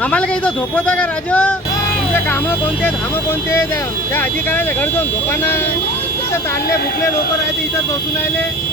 आम्हाला काही इथं झोपवता का राजू? तुमचे कामं कोणते धामं कोणते? त्या अधिकाऱ्याच्या घर जाऊन झोपाना. इथं चालले भुकले लोक राहते इथं बसून राहिले.